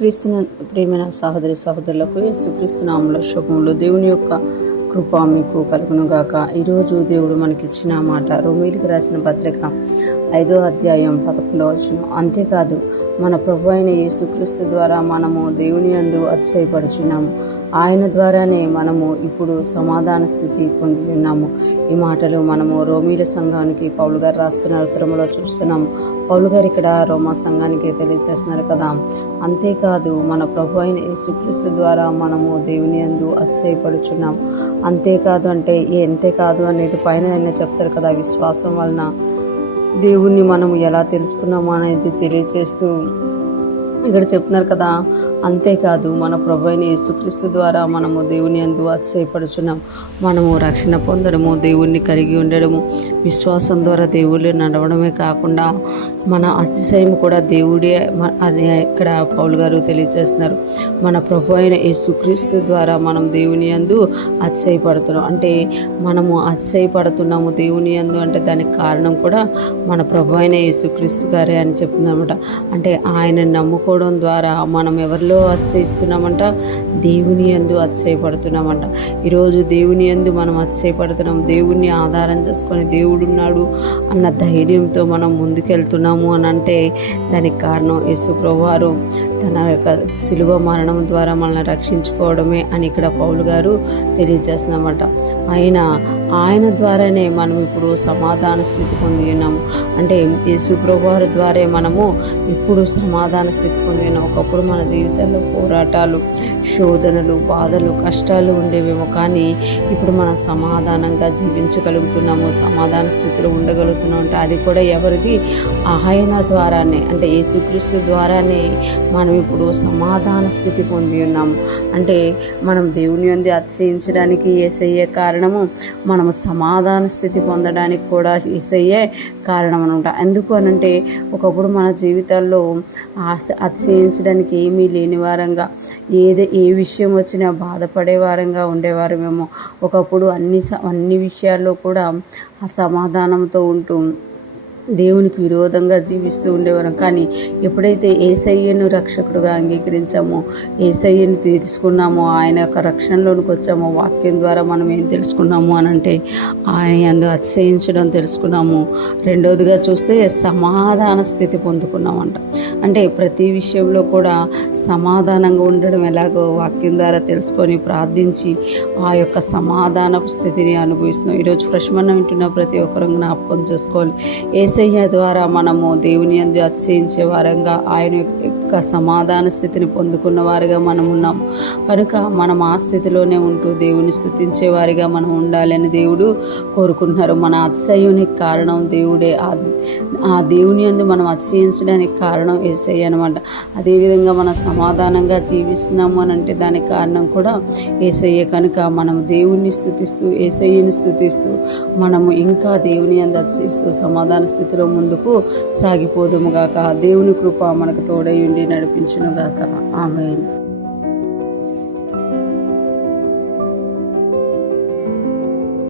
క్రీస్తున ప్రేమైన సహోదరి సహోదరులకు యేసుక్రీస్తు నామములో శుభములు. దేవుని యొక్క కృప మీకు కలుగును గాక. ఈరోజు దేవుడు మనకిచ్చిన మాట రోమీయులకు రాసిన పత్రిక 5వ అధ్యాయం 11వ వచనం. అంతేకాదు మన ప్రభు అయిన యేసుక్రీస్తు ద్వారా మనము దేవుని యందు అతిశయపడుచున్నాము. ఆయన ద్వారానే మనము ఇప్పుడు సమాధాన స్థితి పొంది ఉన్నాము. ఈ మాటలు మనము రోమీల సంఘానికి పౌలు గారు రాస్తున్న ఉత్తరంలో చూస్తున్నాము. పౌలు గారు ఇక్కడ రోమా సంఘానికి తెలియజేస్తున్నారు కదా. అంతేకాదు మన ప్రభు అయిన యేసుక్రీస్తు ద్వారా మనము దేవుని యందు అతిశయపడుచున్నాము. అంతేకాదు అంటే ఎంతేకాదు అనేది పైన చెప్తారు కదా. విశ్వాసం వలన దేవుణ్ణి మనము ఎలా తెలుసుకున్నాము అనేది తెలియజేస్తూ ఇక్కడ చెప్తున్నారు కదా. అంతేకాదు మన ప్రభు అయిన యేసుక్రీస్తు ద్వారా మనము దేవుని యందు అతిశయపడుచున్నాం. మనము రక్షణ పొందడము, దేవుణ్ణి కలిగి ఉండడము, విశ్వాసం ద్వారా దేవుళ్ళు నడవడమే కాకుండా మన అతిశయం కూడా దేవుడే. అది ఇక్కడ పౌలు గారు తెలియజేస్తున్నారు. మన ప్రభు అయిన యేసుక్రీస్తు ద్వారా మనం దేవుని యందు అతిశయపడుతున్నాం. అంటే మనము అతిశయపడుతున్నాము దేవుని యందు అంటే దానికి కారణం కూడా మన ప్రభు అయిన యేసుక్రీస్తు గారే అని చెప్తుందన్నమాట. అంటే ఆయన నమ్ముకోవడం ద్వారా మనం ఎవరిలో అతిశయిస్తున్నామంట, దేవుని యందు అతిశయపడుతున్నామంట. ఈరోజు దేవుని యందు మనం అతిశయపడుతున్నాం. దేవుణ్ణి ఆధారం చేసుకొని దేవుడున్నాడు అన్న ధైర్యంతో మనం ముందుకెళ్తున్నాము అని అంటే దానికి కారణం యేసు ప్రభువారు తన యొక్క శిలువ మరణం ద్వారా మనల్ని రక్షించుకోవడమే అని ఇక్కడ పౌలు గారు తెలియజేస్తున్నామట. ఆయన ద్వారానే మనం ఇప్పుడు సమాధాన స్థితి పొంది ఉన్నాము. అంటే యేసు ప్రభువారి ద్వారా మనము ఇప్పుడు సమాధాన స్థితి పొంది ఉన్నాం. ఒకప్పుడు మన జీవితాల్లో పోరాటాలు, శోధనలు, బాధలు, కష్టాలు ఉండేవేమో, కానీ ఇప్పుడు మనం సమాధానంగా జీవించగలుగుతున్నాము, సమాధాన స్థితిలో ఉండగలుగుతున్నాం. అంటే అది కూడా ఎవరిది? ఆయన ద్వారానే, అంటే యేసుక్రీస్తు ద్వారానే మనం ఇప్పుడు సమాధాన స్థితి పొంది ఉన్నాము. అంటే మనం దేవుని యందు అతిశయించడానికి యేసయ్యే కారణము, మనము సమాధాన స్థితి పొందడానికి కూడా యేసయ్యే కారణం అనమాట. ఎందుకు అనంటే ఒకప్పుడు మన జీవితాల్లో అతిశయించడానికి ఏమీ లేని వారంగా, ఏ విషయం వచ్చినా బాధపడే వారంగా ఉండేవారమేమో. ఒకప్పుడు అన్ని విషయాల్లో కూడా అసమాధానంతో ఉంటూ దేవునికి విరోధంగా జీవిస్తూ ఉండేవారు. కానీ ఎప్పుడైతే యేసయ్యను రక్షకుడుగా అంగీకరించామో, యేసయ్యను తీసుకున్నామో, ఆయన యొక్క రక్షణలోనికి వచ్చామో, వాక్యం ద్వారా మనం ఏం తెలుసుకున్నాము అని అంటే ఆయన యందు అతిశయించడం తెలుసుకున్నాము. రెండవదిగా చూస్తే సమాధాన స్థితి పొందుకున్నామంట. అంటే ప్రతి విషయంలో కూడా సమాధానంగా ఉండడం ఎలాగో వాక్యం ద్వారా తెలుసుకొని ప్రార్థించి ఆ యొక్క సమాధాన స్థితిని అనుభవిస్తున్నాం. ఈరోజు ఫ్రెష్ మనం వింటున్న ప్రతి ఒక్కరూ జ్ఞాపకం చేసుకోవాలి. యేసయ్య ద్వారా మనము దేవుని యందు అతిశయించే వారంగా, ఆయన యొక్క సమాధాన స్థితిని పొందుకున్న వారిగా మనం ఉన్నాము. కనుక మనం ఆ స్థితిలోనే ఉంటూ దేవుని స్తుతించే వారిగా మనం ఉండాలని దేవుడు కోరుకుంటున్నారు. మన అతిశయానికి కారణం దేవుడే. ఆ దేవుని యందు మనం అతిశయించడానికి కారణం యేసయ్య అనమాట. అదేవిధంగా మనం సమాధానంగా జీవిస్తున్నాము అని అంటే దానికి కారణం కూడా యేసయ్య. కనుక మనం దేవుణ్ణి స్తుతిస్తూ, యేసయ్యని స్తుతిస్తూ మనము ఇంకా దేవుని యందు అతిశయిస్తూ సమాధాన స్థితిలో ముందుకు సాగిపోదుము గాక. దేవుని కృప మనకు తోడై ఉండి నడిపించును గాక. ఆమేన్.